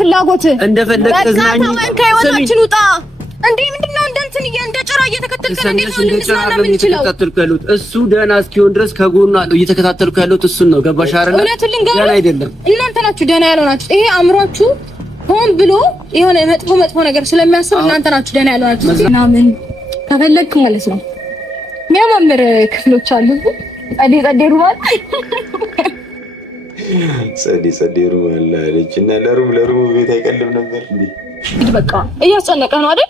ፍላጎት እንደፈለክ ተዝናኝ ከህይወታችን ውጣ እንዴ ምንድነው እንደንትን እንደጨራ እየተከተልከን እንዴ ነው ልንስናና ምን ይችላል እሱ ደህና እስኪሆን ድረስ ከጎኑ አለው እየተከታተልኩ ያለሁት እሱን ነው ገባሽ አይደል ደህና አይደለም እናንተ ናችሁ ደህና ያልሆናችሁ ይሄ አእምሯችሁ ሆን ብሎ የሆነ መጥፎ ነገር ስለሚያስብ እናንተ ናችሁ ደህና ያልሆናችሁ ምናምን ከፈለክ ማለት ነው የሚያማምር ክፍሎች አሉ ጸዴ ሩማል ጸዴ ሩማል አለችና ለሩም ቤት አይቀልም ነበር እንዴ በቃ እያስጨነቀ ነው አይደል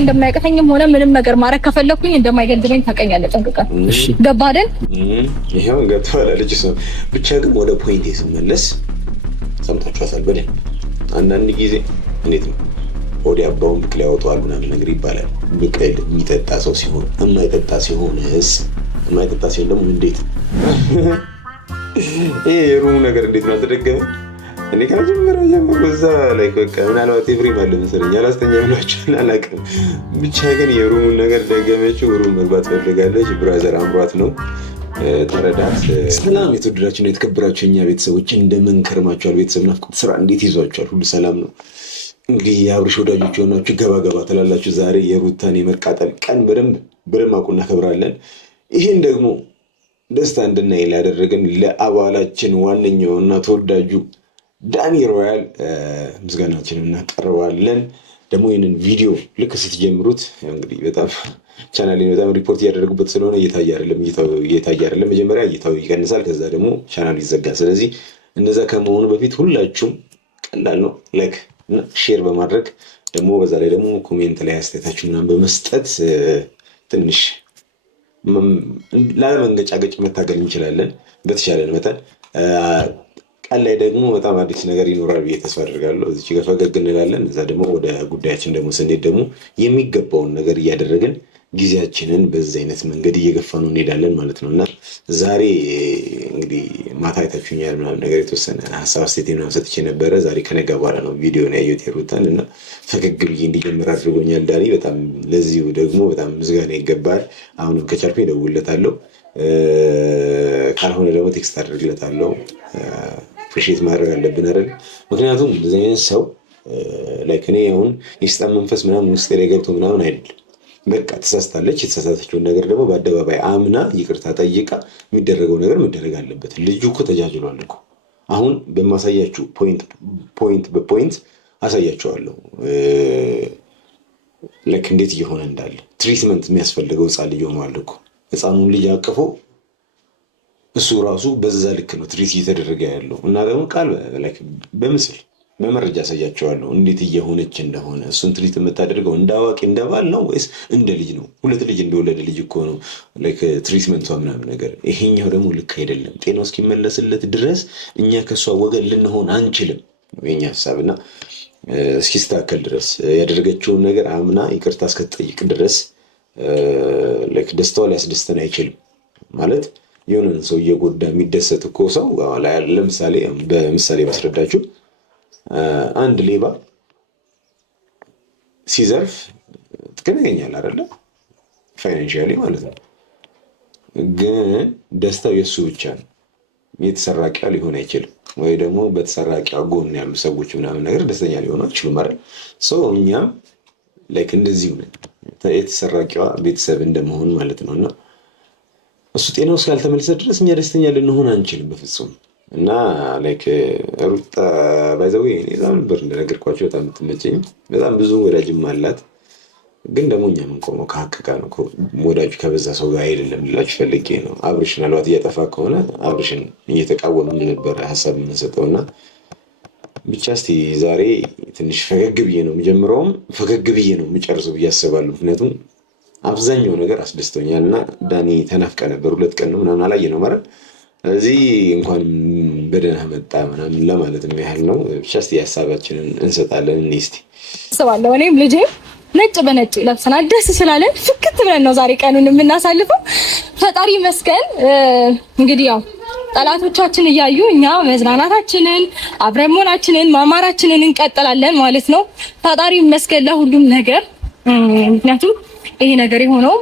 እንደማይቀተኝም ሆነ ምንም ነገር ማረክ ከፈለኩኝ እንደማይገድበኝ ታውቀኛለህ ጠንቅቀህ እሺ ገባ አይደል ይሄው ገብቷል አለች ሰው ብቻ ግን ወደ ፖይንት ስመለስ ሰምታችኋል በደንብ አንዳንድ ጊዜ እንዴት ነው ወዲ አባውን ብቅ ሊያወጣው ምናምን ነገር ይባላል ብቅል የሚጠጣ ሰው ሲሆን የማይጠጣ ሲሆን ደግሞ እንዴት ይሄ የሩሙ ነገር እንዴት ነው ተደገመ እኔ ከመጀመሪያው ጀምሮ እዛ ላይ በቃ ምናልባት ኤቭሪም አለ መሰለኝ አላስተኛ ብሏቸዋል አላውቅም ብቻ ግን የሩሙን ነገር ደገመችው ሩም መግባት ፈልጋለች ብራዘር አምሯት ነው ተረዳት ሰላም የተወደዳችሁና የተከበራችሁ እኛ ቤተሰቦች እንደምን ከርማችኋል ቤተሰብ ናፍቆት ስራ እንዴት ይዟችኋል ሁሉ ሰላም ነው እንግዲህ የአብርሽ ወዳጆች ሆናችሁ ገባ ተላላችሁ ዛሬ የሩታን የመርቃጠል ቀን በደንብ አቁና ከብራለን ይሄን ደግሞ ደስታ እንድናይ ያደረገን ለአባላችን ዋነኛውና ተወዳጁ ዳኒ ሮያል ምስጋናችንን እናቀርባለን ደግሞ ይሄንን ቪዲዮ ልክ ስትጀምሩት እንግዲህ በጣም ቻናሌን በጣም ሪፖርት ያደረጉበት ስለሆነ እየታየ አይደለም መጀመሪያ እይታው ይቀንሳል ከዛ ደግሞ ቻናሉ ይዘጋል ስለዚህ እንደዛ ከመሆኑ በፊት ሁላችሁም ቀላል ነው ላይክ እና ሼር በማድረግ ደግሞ በዛ ላይ ደግሞ ኮሜንት ላይ አስተያየታችሁን በመስጠት ትንሽ ላለመንገጫገጭ መታገል እንችላለን በተሻለን መጠን ቃል ላይ ደግሞ በጣም አዲስ ነገር ይኖራል ብዬ ተስፋ አደርጋለሁ እዚህ ጋር ፈገግ እንላለን እዛ ደግሞ ወደ ጉዳያችን ደግሞ ስንሄድ ደግሞ የሚገባውን ነገር እያደረግን ጊዜያችንን በዚህ አይነት መንገድ እየገፋን እንሄዳለን ማለት ነውና ዛሬ እንግዲህ ማታ አይታችሁኛል ምናምን ነገር የተወሰነ ሐሳብ አስተያየት ምናምን ሰጥቼ ነበረ ዛሬ ከነጋ በኋላ ነው ቪዲዮን ያየሁት የሩታን እና ፈገግ ብዬ እንዲጀምር አድርጎኛል ዳኒ በጣም ለዚሁ ደግሞ በጣም ምስጋና ይገባል አሁንም ከቻልኩኝ እደውልለታለሁ ካልሆነ ደግሞ ቴክስት አድርግለታለሁ ፍሬሽት ማድረግ አለብን አይደል ምክንያቱም እንደዚህ አይነት ሰው ላይክ እኔ አሁን የሰይጣን መንፈስ ምናምን ውስጥ ላይ ገብቶ ምናምን አይደል በቃ ተሳስታለች የተሳሳተችውን ነገር ደግሞ በአደባባይ አምና ይቅርታ ጠይቃ የሚደረገው ነገር መደረግ አለበት ልጁ እኮ ተጃጅሏል እኮ አሁን በማሳያችሁ ፖይንት በፖይንት አሳያችኋለሁ ላይክ እንዴት እየሆነ እንዳለ ትሪትመንት የሚያስፈልገው ህፃን ልጅ ሆኗል እኮ ህፃኑን ልጅ አቅፎ እሱ ራሱ በዛ ልክ ነው ትሪት እየተደረገ ያለው እና ደግሞ ቃል ላይክ በምስል በመረጃ አሳያቸዋለሁ እንዴት እየሆነች እንደሆነ እሱን ትሪት የምታደርገው እንዳዋቂ እንደባል ነው ወይስ እንደ ልጅ ነው ሁለት ልጅ እንደወለደ ልጅ እኮ ነው ላይክ ትሪትመንቷ ምናምን ነገር ይሄኛው ደግሞ ልክ አይደለም ጤናው እስኪመለስለት ድረስ እኛ ከሷ ወገን ልንሆን አንችልም የኛ ሐሳብና እስኪስተካከል ድረስ ያደረገችውን ነገር አምና ይቅርታ እስከትጠይቅ ድረስ ላይክ ደስታው ሊያስደስተን አይችልም ማለት የሆነን ሰው እየጎዳ የሚደሰት እኮ ሰው ለምሳሌ በምሳሌ ማስረዳችሁ አንድ ሌባ ሲዘርፍ ጥቅም ያገኛል አይደለ ፋይናንሻሊ ማለት ነው ግን ደስታው የሱ ብቻ ነው የተሰራቂያ ሊሆን አይችልም ወይ ደግሞ በተሰራቂያ ጎን ያሉ ሰዎች ምናምን ነገር ደስተኛ ሊሆኑ አይችሉም አይደል ሰው እኛም ላይክ እንደዚህ ነው የተሰራቂዋ ቤተሰብ እንደመሆን ማለት ነውና እሱ ጤናው እስካልተመለሰ ድረስ እኛ ደስተኛ ልንሆን አንችልም በፍጹም እና ላይክ ሩታ ባይዘው እኔ ዛም ነበር እንደነገርኳችሁ በጣም ትመጨኝ በጣም ብዙ ወዳጅም አላት ግን ደግሞ እኛ ምን ቆመው ከሀቅ ጋር ነው ወዳጅ ከበዛ ሰው ጋር አይደለም ልላችሁ ፈልጌ ነው አብርሽን አልዋት እያጠፋ ከሆነ አብርሽን እየተቃወምን ነበር ሐሳብ የምንሰጠውና ብቻ እስቲ ዛሬ ትንሽ ፈገግ ብዬ ነው የምጀምረውም ፈገግ ብዬ ነው የምጨርሰው ብዬ አስባለሁ ምክንያቱም አብዛኛው ነገር አስደስቶኛልና ዳኒ ተናፍቀ ነበር 2 ቀን ነው ምናምን አላየ ነው ማለት እዚህ እንኳን በደህና መጣ ምናምን ለማለት የሚያህል ነው ብቻ እስቲ ሐሳባችንን እንሰጣለን እስቲ ሰዋለሁ እኔም ልጄ ነጭ በነጭ ለብሰናል ደስ ስላለን ፍክት ብለን ነው ዛሬ ቀኑን የምናሳልፈው ፈጣሪ መስገን እንግዲህ ያው ጠላቶቻችን እያዩ እኛ መዝናናታችንን አብረሞናችንን ማማራችንን እንቀጥላለን ማለት ነው ፈጣሪ መስገን ለሁሉም ነገር ምክንያቱም ይሄ ነገር የሆነው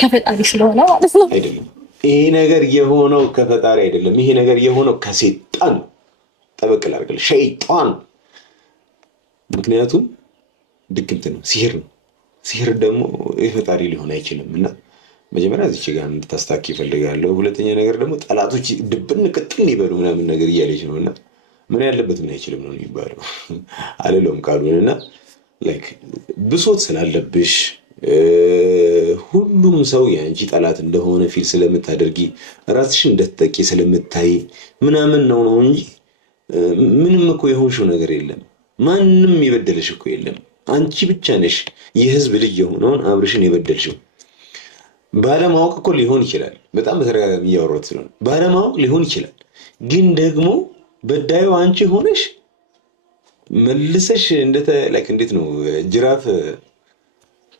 ከፈጣሪ ስለሆነ ማለት ነው አይደለም ይሄ ነገር የሆነው ከፈጣሪ አይደለም ይሄ ነገር የሆነው ከሰይጣን ጠበቅ ላድርግልህ፣ ሸይጣን። ምክንያቱም ድግምት ነው፣ ሲህር ነው። ሲህር ደግሞ የፈጣሪ ሊሆን አይችልም። እና መጀመሪያ እዚች ጋር እንድታስታኪ ይፈልጋለሁ። ሁለተኛ ነገር ደግሞ ጠላቶች ድብን ቅጥል ይበሉ ምናምን ነገር እያለች ነው። እና ምን ያለበት ምን አይችልም ነው የሚባለው አልለውም ቃሉን። እና ላይክ ብሶት ስላለብሽ ሁሉም ሰው የአንቺ ጠላት እንደሆነ ፊል ስለምታደርጊ ራስሽን እንደተጠቂ ስለምታይ ምናምን ነው እንጂ ምንም እኮ የሆንሽው ነገር የለም። ማንም የበደለሽ እኮ የለም። አንቺ ብቻ ነሽ የህዝብ ልጅ የሆነውን አብርሽን የበደልሽው። ባለማወቅ እኮ ሊሆን ይችላል። በጣም በተደጋጋሚ እያወራሁት ስለሆነ ባለማወቅ ሊሆን ይችላል። ግን ደግሞ በዳዩ አንቺ ሆነሽ መልሰሽ እንዴት ነው ጅራፍ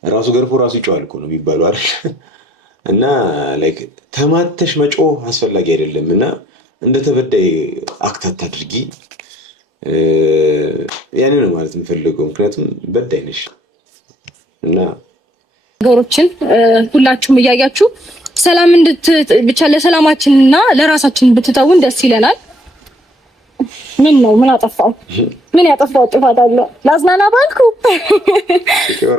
ራሱ ገርፎ ራሱ ይጮሃል እኮ ነው የሚባለው አይደል? እና ላይክ ተማተሽ መጮህ አስፈላጊ አይደለም። እና እንደተበዳይ አክታት አድርጊ። ያኔ ነው ማለት የምፈልገው። ምክንያቱም በዳይ ነሽ። እና ነገሮችን ሁላችሁም እያያችሁ ሰላም ብቻ ለሰላማችንና ለራሳችን ብትተውን ደስ ይለናል። ምን ነው ምን አጠፋው? ምን ያጠፋው ጥፋት አለ? ላዝናና ባልኩ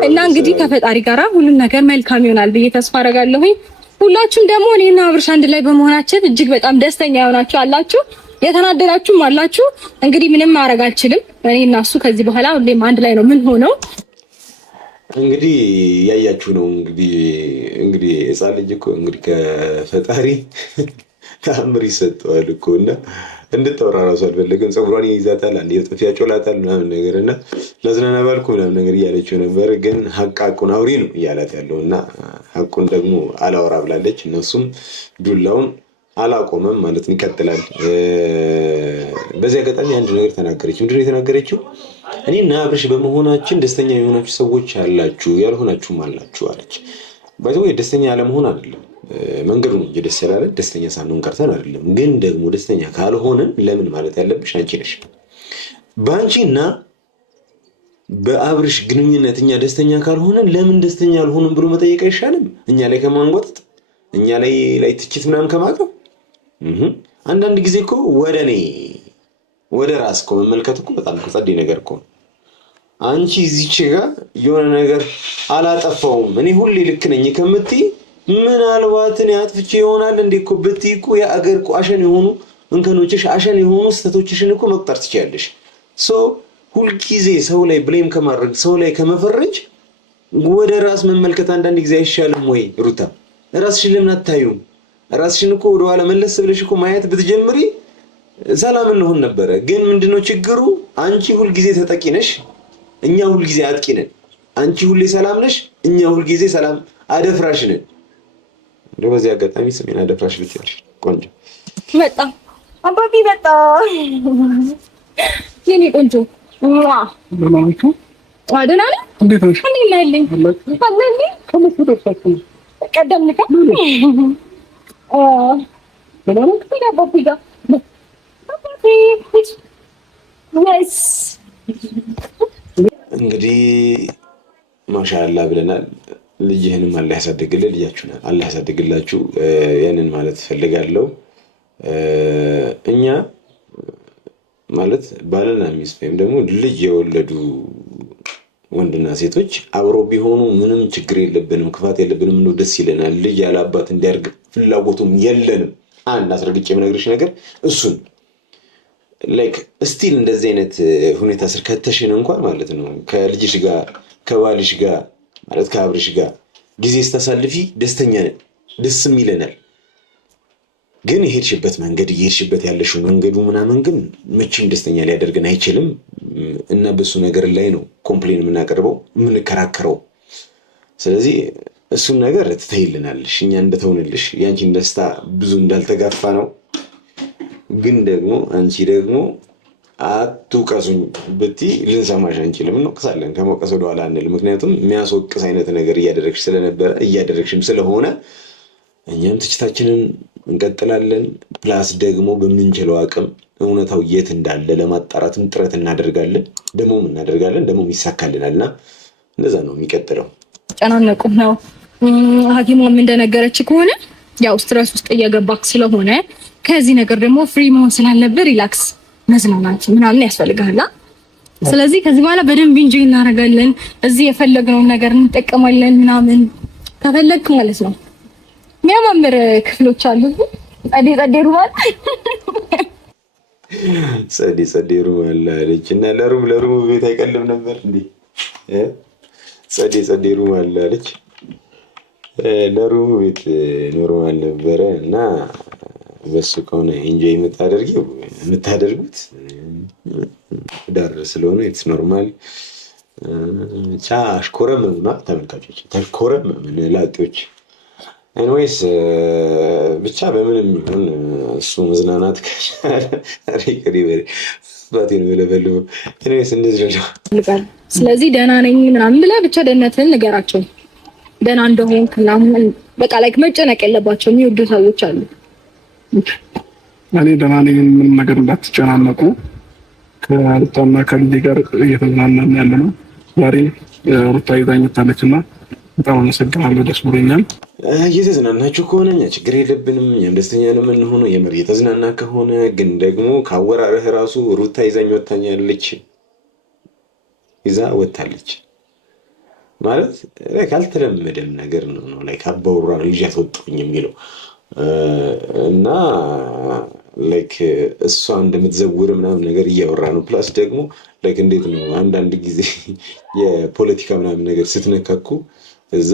እና እንግዲህ ከፈጣሪ ጋራ ሁሉም ነገር መልካም ይሆናል ብዬ ተስፋ አደርጋለሁኝ። ሁላችሁም ደግሞ እኔና አብርሽ አንድ ላይ በመሆናችን እጅግ በጣም ደስተኛ የሆናችሁ አላችሁ፣ የተናደዳችሁም አላችሁ። እንግዲህ ምንም ማድረግ አልችልም። እኔና እሱ ከዚህ በኋላ ሁሌም አንድ ላይ ነው ምን ሆነው እንግዲህ ያያችሁ ነው። እንግዲህ ሕፃን ልጅ እኮ እንግዲህ ከፈጣሪ ተአምር ይሰጠዋል እኮ። እና እንድታወራ ራሱ አልፈለግም። ፀጉሯን ይይዛታል፣ አንዴ ጥፊ ያጮላታል ምናምን ነገር እና ላዝናና ባልኩ ምናምን ነገር እያለችው ነበር። ግን ሀቁን አውሪ ነው እያላት ያለው እና ሀቁን ደግሞ አላወራ ብላለች። እነሱም ዱላውን አላቆመም ማለት ነው፣ ይቀጥላል። በዚህ አጋጣሚ አንድ ነገር ተናገረች። ምንድን ነው የተናገረችው? እኔና አብርሽ በመሆናችን ደስተኛ የሆናችሁ ሰዎች አላችሁ፣ ያልሆናችሁም አላችሁ አለች። ባይዘው ደስተኛ ያለመሆን አይደለም መንገዱ ነው እንጂ ደስ ያላለ ደስተኛ ሳንሆን ቀርተን አይደለም። ግን ደግሞ ደስተኛ ካልሆንን ለምን ማለት ያለብሽ አንቺ ነሽ። በአንቺና በአብርሽ ግንኙነት እኛ ደስተኛ ካልሆንን ለምን ደስተኛ አልሆንም ብሎ መጠየቅ አይሻልም? እኛ ላይ ከማንጓጠጥ እኛ ላይ ትችት ምናምን ከማቅረብ አንዳንድ ጊዜ እኮ ወደ ራስ እኮ መመልከት እኮ በጣም ጸዴ ነገር እኮ ነው። አንቺ እዚች ጋር የሆነ ነገር አላጠፋውም እኔ ሁሌ ልክ ነኝ ከምትይ ምናልባት እኔ አጥፍቼ ይሆናል እንዴ እኮ ብትይ እኮ የአገር እኮ አሸን የሆኑ እንከኖችሽ አሸን የሆኑ ስህተቶችሽን እኮ መቁጠር ትችያለሽ። ሁልጊዜ ሰው ላይ ብሌም ከማድረግ ሰው ላይ ከመፈረጅ ወደ ራስ መመልከት አንዳንድ ጊዜ አይሻልም ወይ ሩታ? ራስሽን ለምን አታዩም? ራስሽን እኮ ወደኋላ መለስ ብለሽ እኮ ማየት ብትጀምሪ ሰላም እንሆን ነበረ። ግን ምንድነው ችግሩ? አንቺ ሁልጊዜ ተጠቂ ነሽ፣ እኛ ሁልጊዜ አጥቂ ነን። አንቺ ሁሌ ሰላም ነሽ፣ እኛ ሁልጊዜ ሰላም አደፍራሽ ነን። እንደው በዚህ አጋጣሚ ስሜን አደፍራሽ ልትያለሽ ቆንጆ መጣ አባቢ መጣ የኔ ቆንጆ ለማንቱ አደና ነህ? እንዴት ነሽ? እኔ ነኝ አለኝ ከመቼ ደርሳችሁ ቀደምልካ ለማንቱ አባቢ ጋር አባቢ ወይስ እንግዲህ ማሻአላ ብለናል። ልጅህንም አላህ ያሳድግልህ፣ ልጃችሁን አላህ ያሳድግላችሁ። ያንን ማለት ፈልጋለሁ። እኛ ማለት ባልና ሚስት ወይም ደግሞ ልጅ የወለዱ ወንድና ሴቶች አብሮ ቢሆኑ ምንም ችግር የለብንም፣ ክፋት የለብንም፣ ነው ደስ ይለናል። ልጅ ያለ አባት እንዲያርግ ፍላጎቱም የለንም። አንድ አስረግጬ የምነግርሽ ነገር እሱን ላይክ ስቲል እንደዚህ አይነት ሁኔታ ስር ከተሽን እንኳን ማለት ነው ከልጅሽ ጋር ከባልሽ ጋር ማለት ከአብርሽ ጋር ጊዜ ስታሳልፊ ደስተኛ ነን፣ ደስም ይለናል። ግን የሄድሽበት መንገድ እየሄድሽበት ያለሽው መንገዱ ምናምን ግን መቼም ደስተኛ ሊያደርገን አይችልም። እና በሱ ነገር ላይ ነው ኮምፕሌን የምናቀርበው የምንከራከረው። ስለዚህ እሱን ነገር ትተይልናለሽ፣ እኛ እንደተውንልሽ የአንቺን ደስታ ብዙ እንዳልተጋፋ ነው። ግን ደግሞ አንቺ ደግሞ አትውቀሱኝ ብትይ ልንሰማሽ አንችልም። እንወቅሳለን፣ ከመውቀስ ወደኋላ አንል። ምክንያቱም የሚያስወቅስ አይነት ነገር እያደረግሽ ስለነበረ እያደረግሽም ስለሆነ እኛም ትችታችንን እንቀጥላለን። ፕላስ ደግሞ በምንችለው አቅም እውነታው የት እንዳለ ለማጣራትም ጥረት እናደርጋለን፣ ደግሞም ይሳካልናል። እና እንደዛ ነው የሚቀጥለው። ጨናነቁ ነው። ሐኪሟም እንደነገረች ከሆነ ያው ስትረስ ውስጥ እየገባክ ስለሆነ ከዚህ ነገር ደግሞ ፍሪ መሆን ስላለብህ ሪላክስ መዝናናት ምናምን ያስፈልጋል። ስለዚህ ከዚህ በኋላ በደንብ ኢንጆይ እናደርጋለን። እዚህ የፈለግነውን ነገር እንጠቀማለን ምናምን ከፈለክ ማለት ነው። የሚያማምር ክፍሎች አሉ። ጸዴ ሩም አለ። ጸዴ ሩም አለ አለች እና ለሩም ቤት አይቀልም ነበር እንዴ? ጸዴ ሩም አለ አለች። ለሩም ቤት ኖርማል ነበረ እና በሱ ከሆነ ኢንጆይ የምታደርጉት ዳር ስለሆነ ኢትስ ኖርማል። ብቻ አሽኮረመምና ተመልካቾች ተሽኮረመምን ላጤዎች። ኤኒዌይስ ብቻ በምንም ይሁን እሱ መዝናናት ባቴን በለበለው። ኤኒዌይስ እንደዚህ ነው። ስለዚህ ደህና ነኝ ምናምን ብለህ ብቻ ደህንነትህን ንገራቸው። ደህና እንደሆንክ ምናምን በቃ ላይክ መጨነቅ የለባቸው የሚወዱ ሰዎች አሉ። እኔ ደህና ነኝ፣ ምንም ነገር እንዳትጨናነቁ። ከሩታና ከልጄ ጋር እየተዝናናን ያለ ነው። ዛሬ ሩታ ይዛኝ መጣለችና በጣም አመሰግናለሁ፣ ደስ ብሎኛል። እየተዝናናችሁ ከሆነ እኛ ችግር የለብንም፣ እኛም ደስተኛ ነው የምንሆነው። የምር እየተዝናና ከሆነ ግን ደግሞ ካወራረህ ራሱ ሩታ ይዛኝ ወታኛለች፣ ይዛ ወታለች ማለት ላይ ካልተለመደም ነገር ነው ላይ አባወራ ነው ልጅ አትወጣኝ የሚለው እና ላይክ እሷ እንደምትዘውር ምናምን ነገር እያወራ ነው። ፕላስ ደግሞ ላይክ እንዴት ነው አንዳንድ ጊዜ የፖለቲካ ምናምን ነገር ስትነካኩ እዛ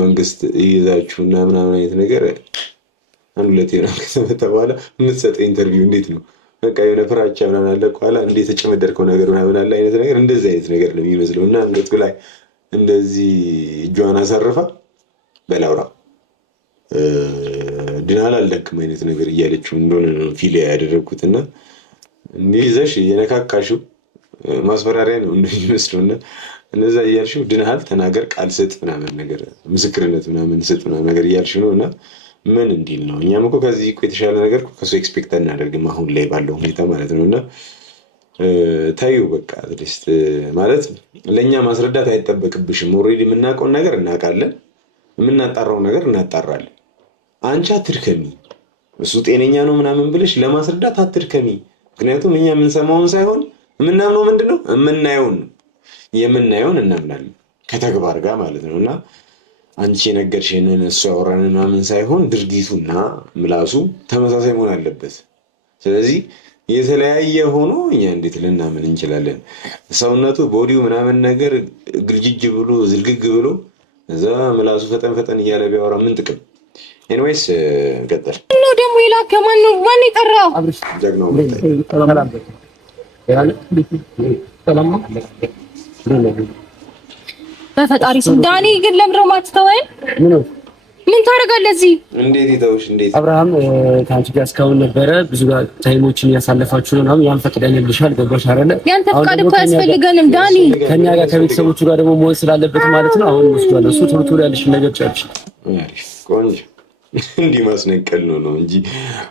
መንግስት ይይዛችሁና ምናምን አይነት ነገር አንድ ሁለቴ ምናምን ከተመታ በኋላ የምትሰጠው ኢንተርቪው እንዴት ነው በቃ የሆነ ፍራቻ ምናምን አለ በኋላ እንዴት ተጨመደርከው ነገር ምናምን አለ አይነት ነገር እንደዚህ አይነት ነገር ነው የሚመስለው። እና አንገቱ ላይ እንደዚህ እጇን አሳርፋ በላውራ ድናል አልደክም አይነት ነገር እያለችው እንደሆነ ነው ፊል ያደረግኩትና እንዲህ ይዘሽ የነካካሽው ማስፈራሪያ ነው እንደሚመስለውና እነዛ እያልሽው ድናል ተናገር ቃል ስጥ ምናምን ነገር ምስክርነት ምናምን ስጥ ምናምን ነገር እያልሽው ነውና ምን እንዲል ነው። እኛም እኮ ከዚህ እኮ የተሻለ ነገር ከሱ ኤክስፔክት አናደርግም አሁን ላይ ባለው ሁኔታ ማለት ነውና ታዩ በቃ አትሊስት ማለት ለኛ ማስረዳት አይጠበቅብሽም። ኦሬዲ የምናውቀውን ነገር እናውቃለን፣ የምናጣራው ነገር እናጣራለን። አንቺ አትድከሚ፣ እሱ ጤነኛ ነው ምናምን ብለሽ ለማስረዳት አትድከሚ። ምክንያቱም እኛ የምንሰማውን ሳይሆን የምናምነው ምንድነው የምናየውን እናምናለን ከተግባር ጋር ማለት ነውና አንቺ የነገርሽንን እሱ ያወራንን ምናምን ሳይሆን ድርጊቱና ምላሱ ተመሳሳይ መሆን አለበት። ስለዚህ የተለያየ ሆኖ እኛ እንዴት ልናምን እንችላለን? ሰውነቱ ቦዲው ምናምን ነገር ግልጅጅ ብሎ ዝልግግ ብሎ እዛ ምላሱ ፈጠን እያለ ቢያወራ ምን ጥቅም? ኤኒዌይስ ቀጥል ነው ደግሞ ይላከ ማን ይጠራው? ጀግናው በፈጣሪ ስም ዳኒ ግን ለምን ማትተወኝ? ምን ታደርጋለህ እዚህ? እንዴት ይተውሽ? እንዴት አብርሃም ከአንቺ ጋር እስካሁን ነበረ ብዙ ታይሞችን ያሳለፋችሁ ነው ምናምን ያን ፈቅደንልሻል። ገባሽ አይደለ? ያንተ ፈቃድ እኮ ያስፈልገንም ዳኒ። ከኛ ጋር ከቤተሰቦቹ ጋር ደግሞ መሆን ስላለበት ማለት ነው። አሁን ወስዷል እሱ ቶሎ ያለሽ ነገር ጨርሽ። ቆንጆ እንዲህ ማስነቀል ነው እንጂ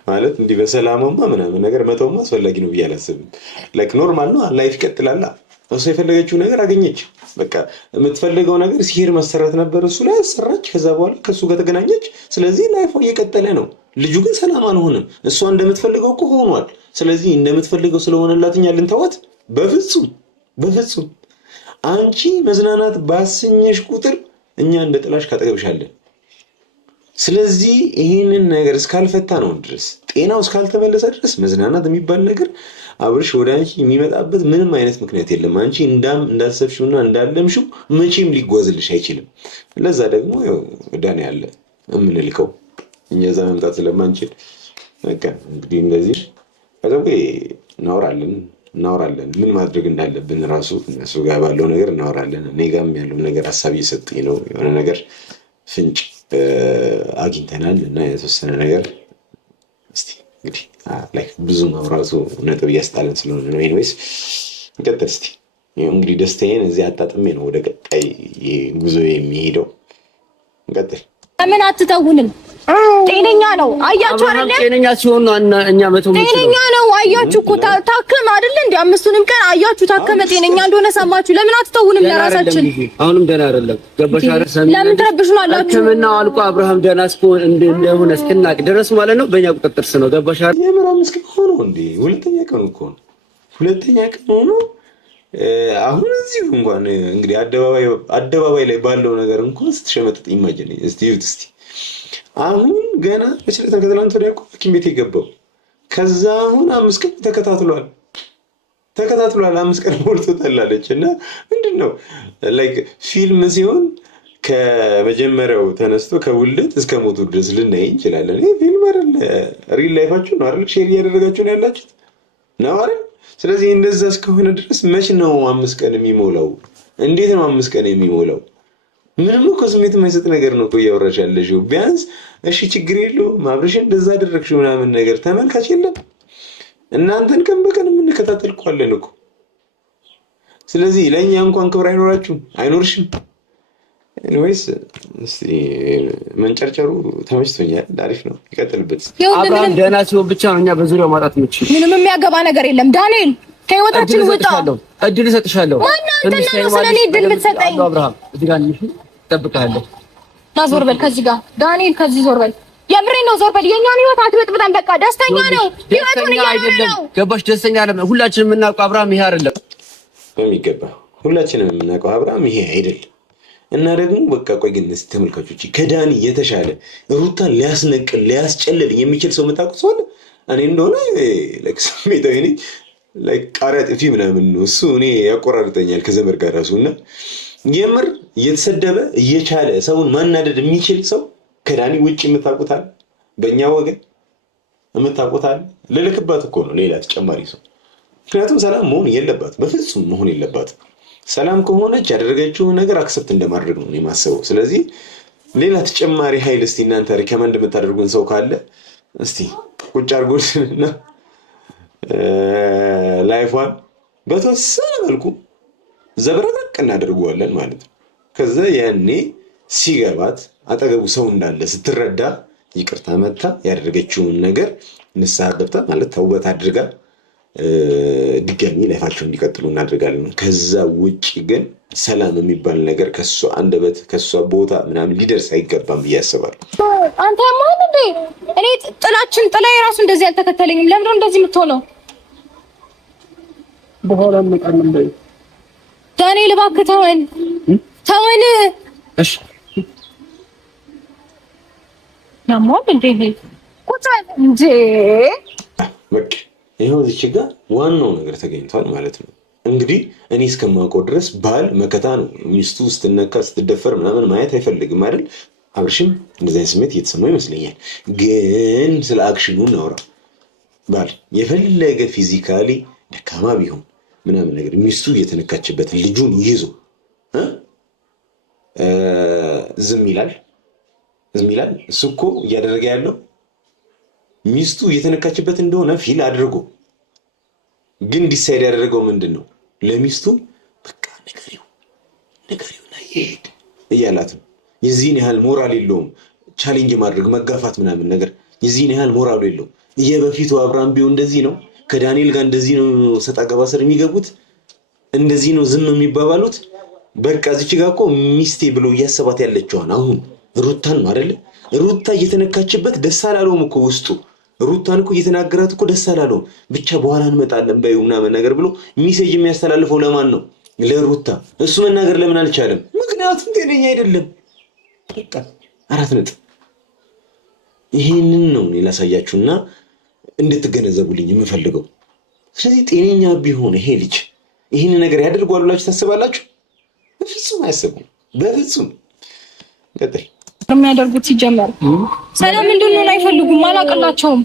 ማለት እንዲህ በሰላምማ ምናምን ነገር መተውማ አስፈላጊ ነው ብዬ አላስብም። ላይክ ኖርማል ነው፣ ላይፍ ይቀጥላል። እሱ የፈለገችው ነገር አገኘች። በቃ የምትፈልገው ነገር ሲሄድ መሰራት ነበር፣ እሱ ላይ አሰራች። ከዛ በኋላ ከሱ ጋር ተገናኘች። ስለዚህ ላይፍ እየቀጠለ ነው። ልጁ ግን ሰላም አልሆነም። እሷ እንደምትፈልገው እኮ ሆኗል። ስለዚህ እንደምትፈልገው ስለሆነላት እኛ ልንተዋት? በፍጹም። አንቺ መዝናናት ባስኘሽ ቁጥር እኛ እንደ ጥላሽ ካጠገብሻለን። ስለዚህ ይህንን ነገር እስካልፈታ ነው ድረስ ጤናው እስካልተመለሰ ድረስ መዝናናት የሚባል ነገር አብርሽ ወደ አንቺ የሚመጣበት ምንም አይነት ምክንያት የለም። አንቺ እንዳሰብሽውና እንዳለምሽው መቼም ሊጓዝልሽ አይችልም። ለዛ ደግሞ ዳኒ ያለ የምንልከው እኛ እዛ መምጣት ስለማንችል በቃ እንግዲህ እንደዚህ ከዘው እናወራለን ምን ማድረግ እንዳለብን ራሱ እነሱ ጋር ባለው ነገር እናወራለን። እኔ ጋርም ያለው ነገር ሀሳብ እየሰጠኝ ነው። የሆነ ነገር ፍንጭ አግኝተናል እና የተወሰነ ነገር እስቲ እንግዲህ ላይክ ብዙ ማውራቱ ነጥብ እያስጣለን ስለሆነ ነው። ኤኒዌይስ እንቀጥል እስቲ። እንግዲህ ደስታዬን እዚህ አጣጥሜ ነው ወደ ቀጣይ ጉዞ የሚሄደው። እንቀጥል። ለምን አትተውንም? ጤነኛ ነው። አያችሁ አይደል? ጤነኛ ሲሆን ነው እኛ መቶ ጤነኛ ነው። አያችሁ እኮ ታከመ አይደል እንዴ? አምስቱንም ቀን አያችሁ ታከመ፣ ጤነኛ እንደሆነ ሰማችሁ። ለምን አትተውንም ለራሳችን? አሁንም ደህና አይደለም። ገባሽ አይደል? ለምን ትረብሹናላችሁ? ሕክምናው አልቆ አብርሃም ደህና እንደሆነ እስክናቅ ድረስ ማለት ነው በእኛ ቁጥጥር ስር ነው። ገባሽ አይደል? የምራ ምስኪን ሆኖ እንዴ ሁለተኛ ቀኑ እኮ ነው። ሁለተኛ ቀን ሆኖ አሁን እዚህ እንኳን እንግዲህ አደባባይ ላይ ባለው ነገር እንኳን ስትሸመጥጥ ኢማጂን እስቲ ይሁት እስቲ አሁን ገና በችለታ ከትላንት ወዲያ እኮ ሐኪም ቤት የገባው ከዛ አሁን 5 ቀን ተከታትሏል 5 ቀን ሞልቶታል አለች። እና ምንድነው ላይክ ፊልም ሲሆን ከመጀመሪያው ተነስቶ ከውልደት እስከ ሞቱ ድረስ ልናይ እንችላለን። ይሄ ፊልም አይደል፣ ሪል ላይፋችሁ ነው አይደል? ሼር እያደረጋችሁ ነው ያላችሁት ነው አይደል? ስለዚህ እንደዛ እስከሆነ ድረስ መች ነው 5 ቀን የሚሞላው? እንዴት ነው 5 ቀን የሚሞላው? ምንም እኮ ስሜት የማይሰጥ ነገር ነው እኮ እያወራሽ ያለሽው። ቢያንስ እሺ ችግር የለውም አብረሽ እንደዛ አደረግሽው ምናምን ነገር ተመልካች የለም። እናንተን ቀን በቀን የምንከታተል እኮ አለን እኮ። ስለዚህ ለእኛ እንኳን ክብር አይኖርሽም። ኤኒዌይስ እስቲ መንጨርጨሩ ተመችቶኛል። አሪፍ ነው፣ ይቀጥልበት። አብርሃም ደህና ሲሆን ብቻ ነው እኛ በዙሪያው ማጣት የምትችይው። ምንም የሚያገባ ነገር የለም። ዳንኤል ከህይወታችን ውጣ። እድል እሰጥሻለሁ። ማን አንተ ነው ስለኔ እድል የምትሰጠኝ? አብርሃም እዚህ ጋር ነሽ፣ እጠብቅሃለሁ። ና ዞር በል ከዚህ ጋር ዳንኤል፣ ከዚህ ዞር በል። የምሬን ነው፣ ዞር በል። የኛን ህይወት አትበጥብጠን። በቃ ደስተኛ ነው፣ ህይወቱን እያለ ነው። ገባሽ? ደስተኛ አይደለም። ሁላችንም የምናውቀው አብርሃም ይሄ አይደለም። በሚገባ ሁላችንም የምናውቀው አብርሃም ይሄ አይደለም። እና ደግሞ በቃ ቆይ ግን እስቲ ተመልካቾች ከዳኒ የተሻለ ሩታን ሊያስነቅል ሊያስጨልል የሚችል ሰው የምታውቁት ሰው አለ? እኔ እንደሆነ ላይክ ስሜታዊ ነኝ፣ ላይክ ቃሪያ ጥፊ ምናምን ነው እሱ። እኔ ያቆራርጠኛል ከዘመድ ጋር ራሱ። እና የምር እየተሰደበ እየቻለ ሰውን ማናደድ የሚችል ሰው ከዳኒ ውጭ የምታውቁት አለ? በእኛ ወገን የምታውቁት አለ? ልልክባት እኮ ነው ሌላ ተጨማሪ ሰው። ምክንያቱም ሰላም መሆን የለባትም፣ በፍጹም መሆን የለባትም። ሰላም ከሆነች ያደረገችውን ነገር አክሰፕት እንደማድረግ ነው የማስበው። ስለዚህ ሌላ ተጨማሪ ኃይል እስቲ እናንተ ሪከመንድ የምታደርጉን ሰው ካለ እስቲ ቁጭ አድርጎልንና ላይፏን በተወሰነ መልኩ ዘብረቅ እናደርገዋለን ማለት ነው። ከዛ ያኔ ሲገባት አጠገቡ ሰው እንዳለ ስትረዳ ይቅርታ መታ ያደረገችውን ነገር ንስሐ ገብታ ማለት ተውበት አድርጋ ድጋሚ ላይፋቸው እንዲቀጥሉ እናደርጋለን። ከዛ ውጪ ግን ሰላም የሚባል ነገር ከሷ አንደበት ከሷ ቦታ ምናምን ሊደርስ አይገባም ብዬ አስባለሁ። አንተ ማን እንዴ? እኔ ጥላይ ራሱ እንደዚህ አልተከተለኝም። ለምን ነው እንደዚህ የምትሆነው? በኋላ እንመጣለን በይ ዳንኤል፣ እባክህ ተወን። እሺ ያሟል እንዴ? ቁጭ እንጂ በቃ ይሄው እዚህ ጋር ዋናው ነገር ተገኝቷል ማለት ነው። እንግዲህ እኔ እስከማውቀው ድረስ ባል መከታ ነው። ሚስቱ ስትነካ ስትደፈር ምናምን ማየት አይፈልግም አይደል? አብርሽም እንደዚህ አይነት ስሜት እየተሰማው ይመስለኛል። ግን ስለ አክሽኑ እናውራ። ባል የፈለገ ፊዚካሊ ደካማ ቢሆን ምናምን ነገር ሚስቱ እየተነካችበት ልጁን ይዞ ዝም ይላል? እሱ እኮ እያደረገ ያለው ሚስቱ እየተነካችበት እንደሆነ ፊል አድርጎ ግን ዲሳይድ ያደረገው ምንድን ነው? ለሚስቱ በቃ ነገሪውና ይሄድ እያላት ነው። የዚህን ያህል ሞራል የለውም። ቻሌንጅ ማድረግ መጋፋት ምናምን ነገር የዚህን ያህል ሞራሉ የለውም። የበፊቱ አብርሃም ቢሆን እንደዚህ ነው። ከዳንኤል ጋር እንደዚህ ነው ሰጣ ገባ ስር የሚገቡት፣ እንደዚህ ነው ዝም የሚባባሉት። በቃ እዚች ጋር እኮ ሚስቴ ብሎ እያሰባት ያለችዋን አሁን ሩታን ነው አይደለ? ሩታ እየተነካችበት ደስ አላለውም እኮ ውስጡ። ሩታን እኮ እየተናገራት እኮ ደስ አላለውም። ብቻ በኋላ እንመጣለን በይው ምናምን ነገር ብሎ ሚሴጅ የሚያስተላልፈው ለማን ነው? ለሩታ። እሱ መናገር ለምን አልቻለም? ምክንያቱም ጤነኛ አይደለም። በቃ 4 ነጥብ። ይሄንን ነው እኔ ላሳያችሁና እንድትገነዘቡልኝ የምፈልገው። ስለዚህ ጤነኛ ቢሆን ይሄ ልጅ ይህን ነገር ያደርጓል ብላችሁ ታስባላችሁ? በፍጹም አያስቡም። በፍጹም ቀጥል የሚያደርጉት ሲጀመር ሰላም እንድንሆን አይፈልጉም። አላቅላቸውም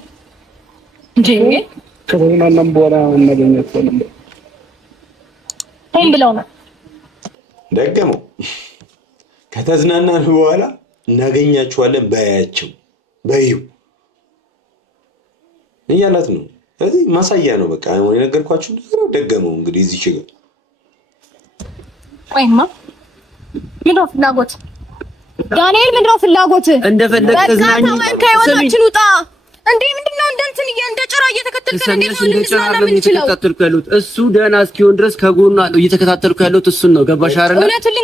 እንጂ ከሆነናም በኋላ እናገኛቸዋለን። ሆን ብለው ነው ደገመው። ከተዝናናን በኋላ እናገኛቸዋለን በዩ እያላት ነው። ስለዚህ ማሳያ ነው። በቃ አሁን የነገርኳችሁ ነገር ደገመው። እንግዲህ እዚህ ቆይማ ምንድን ነው ፍላጎት? ዳንኤል ምንድነው ፍላጎት? እንደፈለክ ተዝናኝ። ከህይወታችን ውጣ እንዴ! ምንድነው እንደንትን እንደ ጭራ እየተከተልከን እንዴት ነው ልንዝናና የምንችለው? እሱ ደህና እስኪሆን ድረስ ከጎኑ እየተከታተልኩ ያለሁት እሱን ነው። ገባሽ አይደል?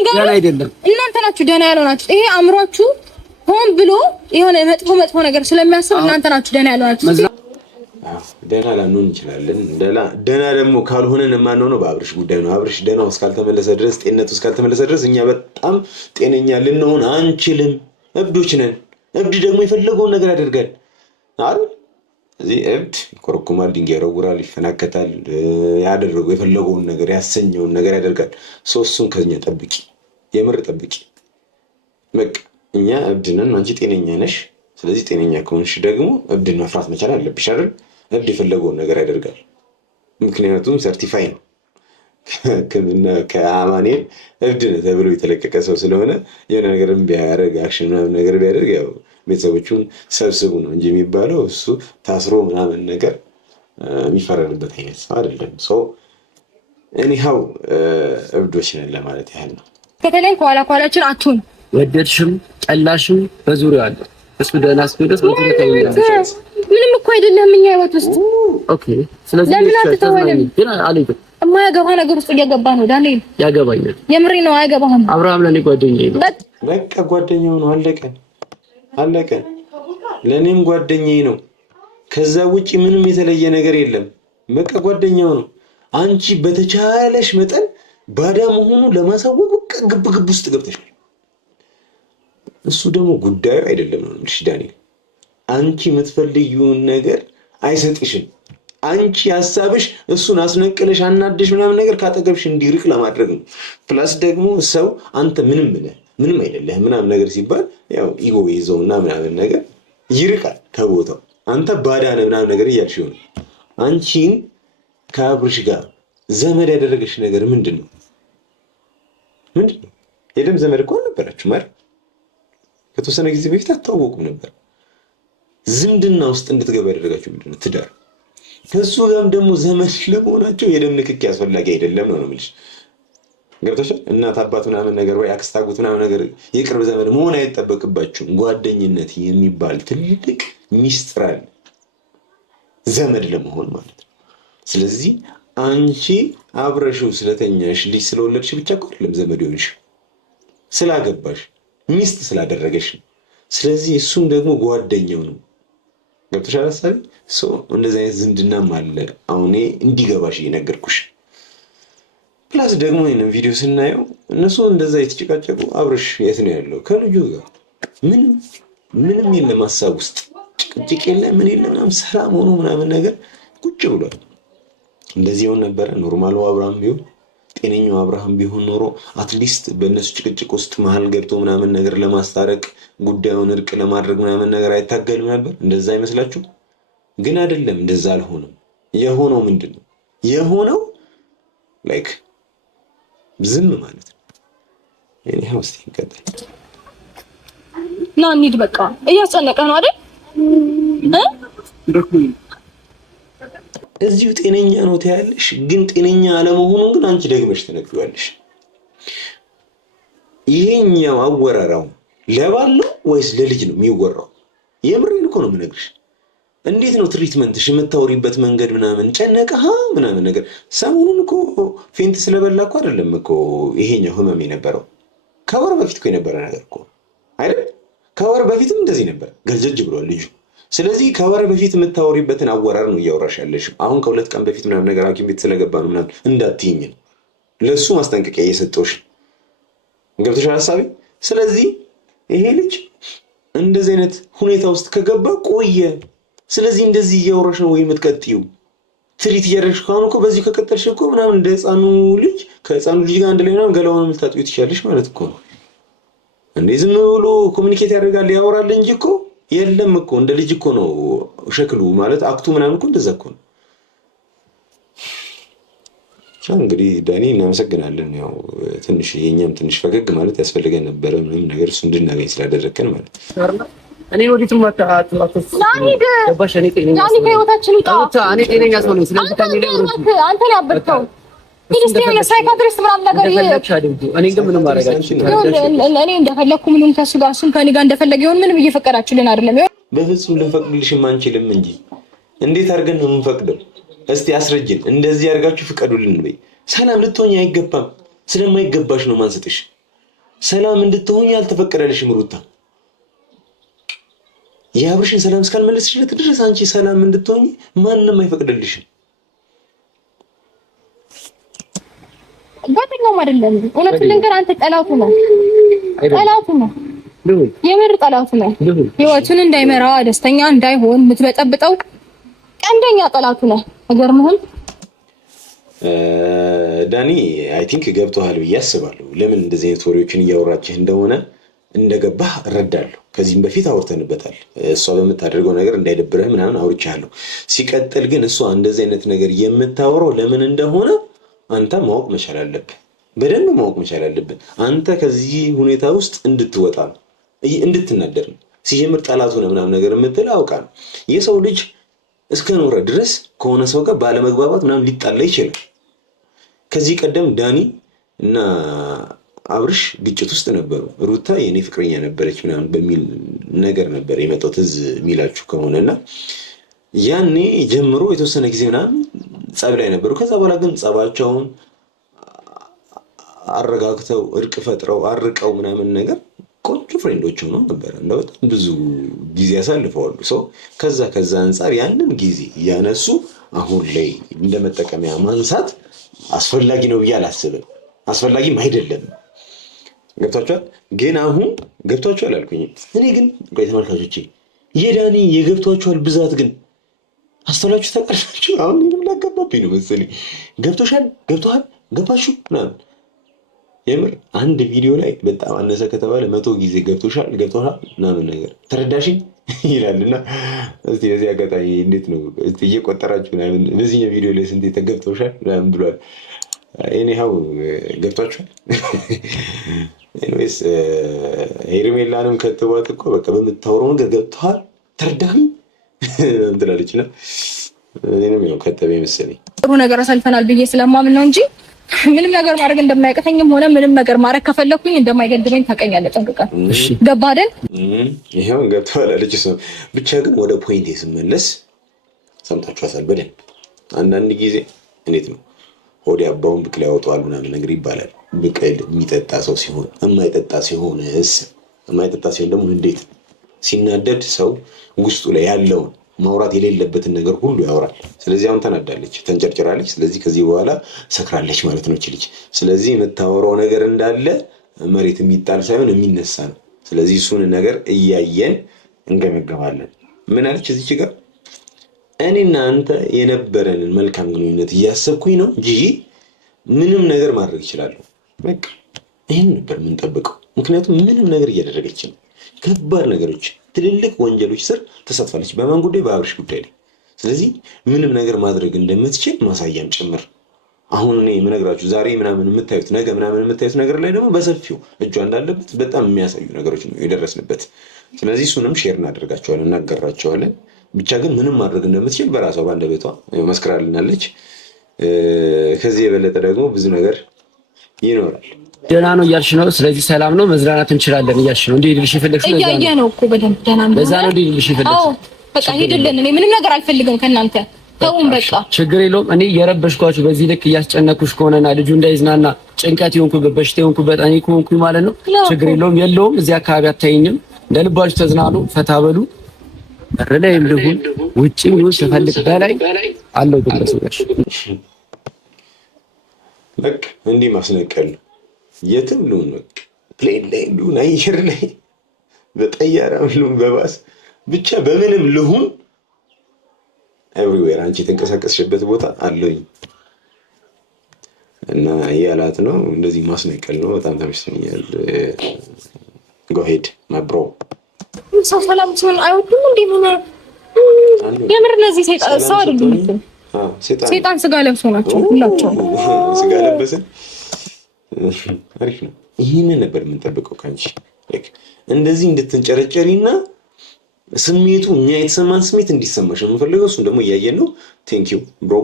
ደህና አይደለም። እናንተ ናችሁ ደህና ያልሆናችሁት። ይሄ አእምሯችሁ ሆን ብሎ የሆነ መጥፎ ነገር ስለሚያስብ እናንተ ናችሁ ደህና ያልሆናችሁት። ደህና ላንሆን እንችላለን። ደህና ደግሞ ካልሆነን የማንሆነው በአብርሽ ጉዳይ ነው። አብርሽ ደህናው እስካልተመለሰ ድረስ፣ ጤንነቱ እስካልተመለሰ ድረስ እኛ በጣም ጤነኛ ልንሆን አንችልም። እብዶች ነን። እብድ ደግሞ የፈለገውን ነገር ያደርጋል አይደል? እዚህ እብድ ይኮረኩማል፣ ድንጋይ ይወረውራል፣ ይፈናከታል፣ ያደረገው የፈለገውን ነገር ያሰኘውን ነገር ያደርጋል። እሱን ከኛ ጠብቂ፣ የምር ጠብቂ። በቃ እኛ እብድ ነን፣ አንቺ ጤነኛ ነሽ። ስለዚህ ጤነኛ ከሆንሽ ደግሞ እብድን መፍራት መቻል አለብሽ አይደል? እብድ የፈለገውን ነገር ያደርጋል። ምክንያቱም ሰርቲፋይ ነው ከአማኑኤል እብድ ነው ተብሎ የተለቀቀ ሰው ስለሆነ የሆነ ነገር ቢያደርግ አክሽን ምናምን ነገር ቢያደርግ ያው ቤተሰቦቹን ሰብስቡ ነው እንጂ የሚባለው እሱ ታስሮ ምናምን ነገር የሚፈረድበት አይነት ሰው አይደለም። ሰው እኒሃው እብዶች ነን ለማለት ያህል ነው። ከተለይ ከኋላችን አትሁን። ወደድሽም ጠላሽም በዙሪያው አለ እሱ ደህና እስኪደርስ ምንም እኮ አይደለም እኛ ህይወት ውስጥ ኦኬ። ስለዚህ ለምን አትተወንም? ግን አለይኩም የማያገባ ነገር ውስጥ እየገባ ነው ዳንኤል። ያገባኛል። የምሬ ነው። አያገባህም። አብርሃም ለኔ ጓደኛዬ ነው። በቃ ጓደኛው ነው። አለቀ። ለኔም ጓደኛዬ ነው። ከዛ ውጪ ምንም የተለየ ነገር የለም። በቃ ጓደኛው ነው። አንቺ በተቻለሽ መጠን ባዳ መሆኑ ለማሳወቅ ግብ ውስጥ ገብተሻል። እሱ ደግሞ ጉዳዩ አይደለም ነው ልሽ ዳንኤል። አንቺ የምትፈልጊውን ነገር አይሰጥሽም። አንቺ ሐሳብሽ እሱን አስነቅለሽ አናደሽ ምናምን ነገር ካጠገብሽ እንዲርቅ ለማድረግ ነው። ፕላስ ደግሞ ሰው አንተ ምንም አይደለህ ምናምን ነገር ሲባል ያው ኢጎ ይዘውና ምናምን ነገር ይርቃል ከቦታው። አንተ ባዳ ነህ ምናምን ነገር እያልሽ ይሆን። አንቺን ከአብርሽ ጋር ዘመድ ያደረገሽ ነገር ምንድን ነው? የደም ዘመድ እኮ አልነበራችሁም አይደል? ከተወሰነ ጊዜ በፊት አታወቁም ነበር። ዝምድና ውስጥ እንድትገባ ያደረጋችሁ ምንድን ነው? ትዳር። ከሱ ጋርም ደግሞ ዘመድ ለመሆናቸው የደም ንክኪ አስፈላጊ አይደለም ነው የምልሽ። ገብቶሻል? እናት አባት ምናምን ነገር ወይ አክስት አጎት ምናምን ነገር የቅርብ ዘመድ መሆን አይጠበቅባችሁም። ጓደኝነት የሚባል ትልቅ ሚስጥር አለ ዘመድ ለመሆን ማለት ነው። ስለዚህ አንቺ አብረሽው ስለተኛሽ ልጅ ስለወለድሽ ብቻ እኮ አይደለም ዘመድ ሆንሽ፣ ስላገባሽ ሚስት ስላደረገሽ ነው። ስለዚህ እሱም ደግሞ ጓደኛው ነው። ገብቶሻል ሀሳቤ? እንደዚህ አይነት ዝምድናም አለ። አሁን እንዲገባሽ እየነገርኩሽ። ፕላስ ደግሞ ይህንን ቪዲዮ ስናየው እነሱ እንደዛ የተጨቃጨቁ አብርሽ የት ነው ያለው? ከልጁ ጋር ምንም የለም ሀሳብ ውስጥ ጭቅጭቅ የለ ምን የለ ምናምን ሰላም ሆኖ ምናምን ነገር ቁጭ ብሏል። እንደዚህ ይሆን ነበረ ኖርማሉ አብርሃም ቢሆን ጤነኛው አብርሃም ቢሆን ኖሮ አትሊስት በእነሱ ጭቅጭቅ ውስጥ መሀል ገብቶ ምናምን ነገር ለማስታረቅ ጉዳዩን እርቅ ለማድረግ ምናምን ነገር አይታገልም ነበር? እንደዛ አይመስላችሁ? ግን አይደለም፣ እንደዛ አልሆነም። የሆነው ምንድን ነው የሆነው? ላይክ ዝም ማለት ነው። እኔ ሀውስ ይቀጥል ና እንሂድ። በቃ እያስጨነቀ ነው አይደል? እዚሁ ጤነኛ ነው ትያለሽ፣ ግን ጤነኛ አለመሆኑን ግን አንቺ ደግመሽ ትነግሪዋለሽ። ይሄኛው አወራራው ለባል ነው ወይስ ለልጅ ነው የሚወራው? የምሬን እኮ ነው የምነግርሽ። እንዴት ነው ትሪትመንትሽ? የምታወሪበት መንገድ ምናምን ጨነቀህ ምናምን ነገር። ሰሞኑን እኮ ፌንት ስለበላ እኮ አይደለም እኮ ይሄኛው ህመም የነበረው፣ ከወር በፊት እኮ የነበረ ነገር እኮ አይደል? ከወር በፊትም እንደዚህ ነበር፣ ገልጀጅ ብሏል ልጁ። ስለዚህ ከወር በፊት የምታወሪበትን አወራር ነው እያወራሽ ያለሽ። አሁን ከሁለት ቀን በፊት ምናምን ነገር ሐኪም ቤት ስለገባ ነው ምናምን እንዳትይኝ ነው ለእሱ ማስጠንቀቂያ እየሰጠሁሽ። ገብቶሻል ሀሳቤ? ስለዚህ ይሄ ልጅ እንደዚህ አይነት ሁኔታ ውስጥ ከገባ ቆየ። ስለዚህ እንደዚህ እያወራሽ ነው ወይ የምትቀጥይው? ትሪት እያደረግሽ ከሆነ እኮ በዚህ ከቀጠልሽ እኮ ምናምን እንደ ህፃኑ ልጅ ከህፃኑ ልጅ ጋር አንድ ላይ ምናምን ገላውን ልታጥዩ ትችያለሽ ማለት እኮ ነው። እንዴ ዝም ብሎ ኮሚኒኬት ያደርጋል ያወራል እንጂ እኮ የለም እኮ እንደ ልጅ እኮ ነው ሸክሉ ማለት አክቱ ምናምን እኮ እንደዛ እኮ ነው። እንግዲህ ዳኒ እናመሰግናለን። ያው ትንሽ የኛም ትንሽ ፈገግ ማለት ያስፈልገን ነበረ ምንም ነገር እሱ እንድናገኝ ስላደረግከን ማለት ነው። እኔ ወዲቱም አታጥላጥስ ናሂድ ገባሽ? እኔ ጤነኛ ከህይወታችን ውጣ። እኔ ጤነኛ ሰው ነኝ። ስለዚህ አንተ ያበርከው ክርስቲያን ሳይካትሪስት ምናምን ነገር እኔ ግን ምንም ማረጋችሁ እኔ እንደፈለኩ ምንም ከሱ ጋር እሱም ከኔ ጋር እንደፈለገ ይሁን ምንም እየፈቀዳችሁልን አይደለም። በፍጹም ልንፈቅድልሽም አንችልም እንጂ እንዴት አድርገን ነው የምንፈቅደው? እስቲ አስረጅን። እንደዚህ አድርጋችሁ ፍቀዱልን በይ። ሰላም ልትሆኝ አይገባም። ስለማይገባሽ ነው ማንሰጥሽ። ሰላም እንድትሆኝ ያልተፈቀደልሽም ሩታ የአብርሽን ሰላም እስካልመለስሽለት ድረስ አንቺ ሰላም እንድትሆኝ ማንንም አይፈቅድልሽም። ጓደኛውም አይደለም። እውነቱን ልንገር፣ አንተ ጠላቱ ነው። የምር ጠላቱ ነው። ህይወቱን እንዳይመራ ደስተኛ እንዳይሆን የምትበጠብጠው ቀንደኛ ጠላቱ ነው። አይገርምህም? ዳኒ አይ ቲንክ ገብቶሃል ብዬ አስባለሁ። ለምን እንደዚህ አይነት ወሬዎችን እያወራችህ እንደሆነ እንደገባህ እረዳለሁ። ከዚህም በፊት አውርተንበታል። እሷ በምታደርገው ነገር እንዳይደብርህ ምናምን አውርቻለሁ። ሲቀጥል ግን እሷ እንደዚህ አይነት ነገር የምታወራው ለምን እንደሆነ አንተ ማወቅ መቻል አለብህ። በደንብ ማወቅ መቻል አለብህ። አንተ ከዚህ ሁኔታ ውስጥ እንድትወጣ ነው፣ እንድትናደር ነው። ሲጀምር ጠላቱ ነው ምናምን ነገር የምትል አውቃ ነው። የሰው ልጅ እስከ ኖረ ድረስ ከሆነ ሰው ጋር ባለመግባባት ምናምን ሊጣላ ይችላል። ከዚህ ቀደም ዳኒ እና አብርሽ ግጭት ውስጥ ነበሩ። ሩታ የኔ ፍቅረኛ ነበረች ምናምን በሚል ነገር ነበር የመጣው ትዝ የሚላችሁ ከሆነና ያኔ ጀምሮ የተወሰነ ጊዜ ምናምን ጸብ ላይ ነበሩ። ከዛ በኋላ ግን ጸባቸውን አረጋግተው እርቅ ፈጥረው አርቀው ምናምን ነገር ቆንጆ ፍሬንዶች ሆነው ነበር። እንደው በጣም ብዙ ጊዜ ያሳልፈዋሉ። ከዛ አንፃር ያንን ጊዜ ያነሱ አሁን ላይ እንደመጠቀሚያ ማንሳት አስፈላጊ ነው ብዬ አላስብም። አስፈላጊም አይደለም። ገብቷችኋል? ግን አሁን ገብቷችኋል አልኩኝ። እኔ ግን ቆይ ተመልካቾቼ የዳኒ የገብቷችኋል ብዛት ግን አስተውላችሁ ታውቃላችሁ? አሁን ምንም ላጋባብኝ ነው መሰለኝ። ገብቶሻል፣ ገብቶሃል፣ ገባችሁ ምናምን የምር አንድ ቪዲዮ ላይ በጣም አነሰ ከተባለ 100 ጊዜ ገብቶሻል፣ ገብቶሃል ምናምን ነገር ተረዳሽኝ ይላልና እስቲ በዚህ አጋጣሚ እንዴት ነው እስቲ እየቆጠራችሁ ምናምን በዚህኛው ቪዲዮ ላይ ስንት ተገብቶሻል ምናምን ብሏል። ኤኒሃው ገብቷችኋል። ኤኒዌይስ ሄርሜላንም ከተባለ እኮ በቃ በምታወራው ነገር ገብቶሃል፣ ተረዳኸኝ እንትላለችና እኔንም ያው ከተበ መሰለኝ ጥሩ ነገር አሳልፈናል ብዬ ስለማምን ነው እንጂ ምንም ነገር ማድረግ እንደማይቀተኝም ሆነ ምንም ነገር ማድረግ ከፈለኩኝ እንደማይገድበኝ ታውቀኛለህ ጠንቅቀህ። እሺ ገባህ አይደል? ይሄው ገብቷል አለች እሷ። ብቻ ግን ወደ ፖይንት ስመለስ ሰምታችኋታል በደንብ። አንዳንድ ጊዜ እንዴት ነው ሆዴ አባውን ብቅ ላይ ያወጣዋል ምናምን ነገር ይባላል። ብቅል የሚጠጣ ሰው ሲሆን የማይጠጣ ሲሆን ደግሞ እንዴት ሲናደድ ሰው ውስጡ ላይ ያለውን ማውራት የሌለበትን ነገር ሁሉ ያወራል። ስለዚህ አሁን ተናዳለች፣ ተንጨርጭራለች። ስለዚህ ከዚህ በኋላ ሰክራለች ማለት ነው እቺ ልጅ። ስለዚህ የምታወራው ነገር እንዳለ መሬት የሚጣል ሳይሆን የሚነሳ ነው። ስለዚህ እሱን ነገር እያየን እንገመገማለን። ምን አለች እዚች ጋር? እኔና አንተ የነበረንን መልካም ግንኙነት እያሰብኩኝ ነው እንጂ ምንም ነገር ማድረግ እችላለሁ። በቃ ይህን ነበር የምንጠብቀው። ምክንያቱም ምንም ነገር እያደረገች ነው። ከባድ ነገሮች፣ ትልልቅ ወንጀሎች ስር ተሳትፋለች። በማን ጉዳይ? በአብርሽ ጉዳይ ላይ። ስለዚህ ምንም ነገር ማድረግ እንደምትችል ማሳያም ጭምር። አሁን እኔ የምነግራችሁ ዛሬ ምናምን የምታዩት ነገ ምናምን የምታዩት ነገር ላይ ደግሞ በሰፊው እጇ እንዳለበት በጣም የሚያሳዩ ነገሮች ነው የደረስንበት። ስለዚህ እሱንም ሼር እናደርጋቸዋለን፣ እናገራቸዋለን። ብቻ ግን ምንም ማድረግ እንደምትችል በራሷ ባንደበቷ መስክራልናለች። ከዚህ የበለጠ ደግሞ ብዙ ነገር ይኖራል። ደህና ነው እያልሽ ነው። ስለዚህ ሰላም ነው፣ መዝናናት እንችላለን እያልሽ ነው። እንዴ ልሽ ይፈልግሽ ነው። እያየ ነው እኮ በደንብ ደህና ነው። በዛ ነው እንዴ ልሽ ይፈልግሽ። አዎ በቃ ሄድልን። እኔ ምንም ነገር አልፈልግም ከእናንተ ተውም። በቃ ችግር የለውም። እኔ የረበሽኳችሁ በዚህ ልክ እያስጨነኩሽ ከሆነና ልጁ እንዳይዝናና ጭንቀት ይሆንኩበት በሽታ ይሆንኩበት እኔ ከሆንኩኝ ማለት ነው። ችግር የለውም። እዚህ አካባቢ አታይኝም። ለልባችሁ ተዝናኑ፣ ፈታ በሉ። ረዳይም ልሁን ውጪም ነው ስፈልግ በላይ አለው ድረስሽ። በቃ እንዲህ ማስነቀል የትም ልሁን በቃ ፕሌን ላይ ልሁን አየር ላይ በጠያራም ልሁን በባስ ብቻ በምንም ልሁን ኤቭሪዌር አንቺ የተንቀሳቀስሽበት ቦታ አለኝ እና ያላት ነው። እንደዚህ ማስነቀል ነው። በጣም ተመችቶኛል። ጎ ሄድ ማይ ብሮ። ሰላም ሲሆን አይወዱም እንዴ? ምን የምር እነዚህ ሰይጣን ሰው አይደሉም። ሰይጣን ስጋ ለብሶ ናቸው ሁላቸው። ስጋ ለበሰ አሪፍ ነው። ይህንን ነበር የምንጠብቀው ካንቺ። እንደዚህ እንድትንጨረጨሪና ስሜቱ እኛ የተሰማን ስሜት እንዲሰማሽ ነው የምፈልገው። እሱን ደግሞ እያየን ነው። ቴንክ ዩ ብሮ።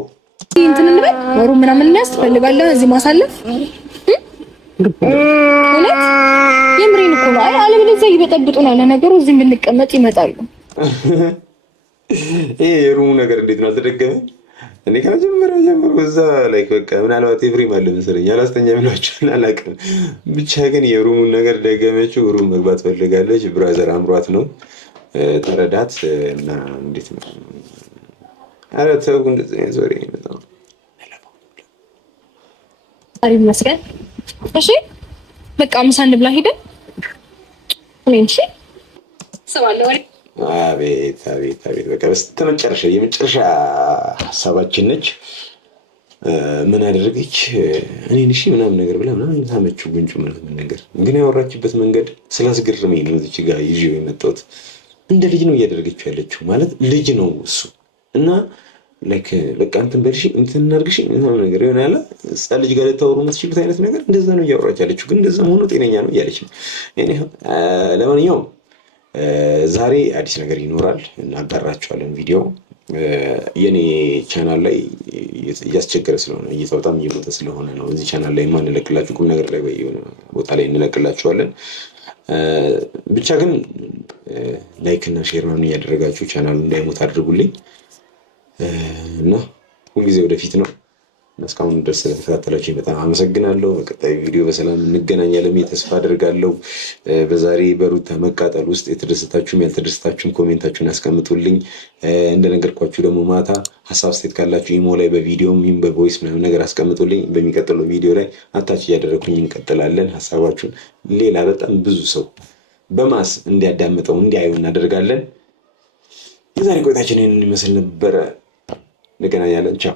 እንትን እንበል ሩም ምናምን እናስ ትፈልጋለህ እዚህ ማሳለፍ እውነት የምሬን እኮ ነው። አይ አለበለዚያ ይበጠብጡናል። ለነገሩ እዚህ ብንቀመጥ ይመጣሉ። ይሄ የሩሙ ነገር እንዴት ነው አልተደገመም? እኔ ከመጀመሪያው ጀምሮ እዛ ላይ በቃ ምናልባት ኤፍሬም አለ መሰለኝ አላስተኛ ብሏቸዋል፣ አላውቅም። ብቻ ግን የሩሙን ነገር ደገመችው። ሩም መግባት ፈልጋለች። ብራዘር አምሯት ነው ተረዳት። እና እንዴት ነው አረ ተው እንደዚህ አይነት ወሬ ነው። አሪፍ መስገን እሺ በቃ ምሳ እንብላ ሄደን እሺ ሰዋለው ወሬ አቤት አቤት አቤት በቃ በስተመጨረሻ የመጨረሻ ሀሳባችን ነች። ምን አደረገች እኔን እሺ ምናምን ነገር ብላ ምናምን ሳመችው ጉንጩ ምናምን ነገር ግን ያወራችበት መንገድ ስላስገረመኝ ነው እዚች ጋር ይዤው የመጣሁት። እንደ ልጅ ነው እያደረገችው ያለችው ማለት ልጅ ነው እሱ እና ላይክ በቃ እንትን በልሽ እንትን እናድርግሽ ምናምን ነገር ይሆናል። ህፃን ልጅ ጋር ልታወሩ የምትችሉት አይነት ነገር እንደዛ ነው እያወራች ያለችው። ግን እንደዛ ሆኖ ጤነኛ ነው እያለች ነው። ለማንኛውም ዛሬ አዲስ ነገር ይኖራል እናጋራችኋለን። ቪዲዮ የኔ ቻናል ላይ እያስቸገረ ስለሆነ እይታ በጣም እየሞተ ስለሆነ ነው እዚህ ቻናል ላይ የማንለቅላችሁ። ቁም ነገር ላይ ወይ ቦታ ላይ እንለቅላችኋለን። ብቻ ግን ላይክ እና ሼር ምናምን እያደረጋችሁ ቻናሉ እንዳይሞት አድርጉልኝ እና ሁልጊዜ ወደፊት ነው። እስካሁን ድረስ ስለተከታተላችሁኝ በጣም አመሰግናለሁ። በቀጣይ ቪዲዮ በሰላም እንገናኛለን ተስፋ አደርጋለሁ። በዛሬ በሩታ መቃጠል ውስጥ የተደሰታችሁም ያልተደሰታችሁም ኮሜንታችሁን ያስቀምጡልኝ። እንደነገርኳችሁ ደግሞ ማታ ሀሳብ አስተያየት ካላችሁ ኢሞ ላይ በቪዲዮም ይሁን በቮይስ ምናምን ነገር አስቀምጡልኝ። በሚቀጥለው ቪዲዮ ላይ አታች እያደረኩኝ እንቀጥላለን። ሀሳባችሁን ሌላ በጣም ብዙ ሰው በማስ እንዲያዳምጠው እንዲያዩ እናደርጋለን። የዛሬ ቆይታችን ይህንን ይመስል ነበረ። እንገናኛለን። ቻው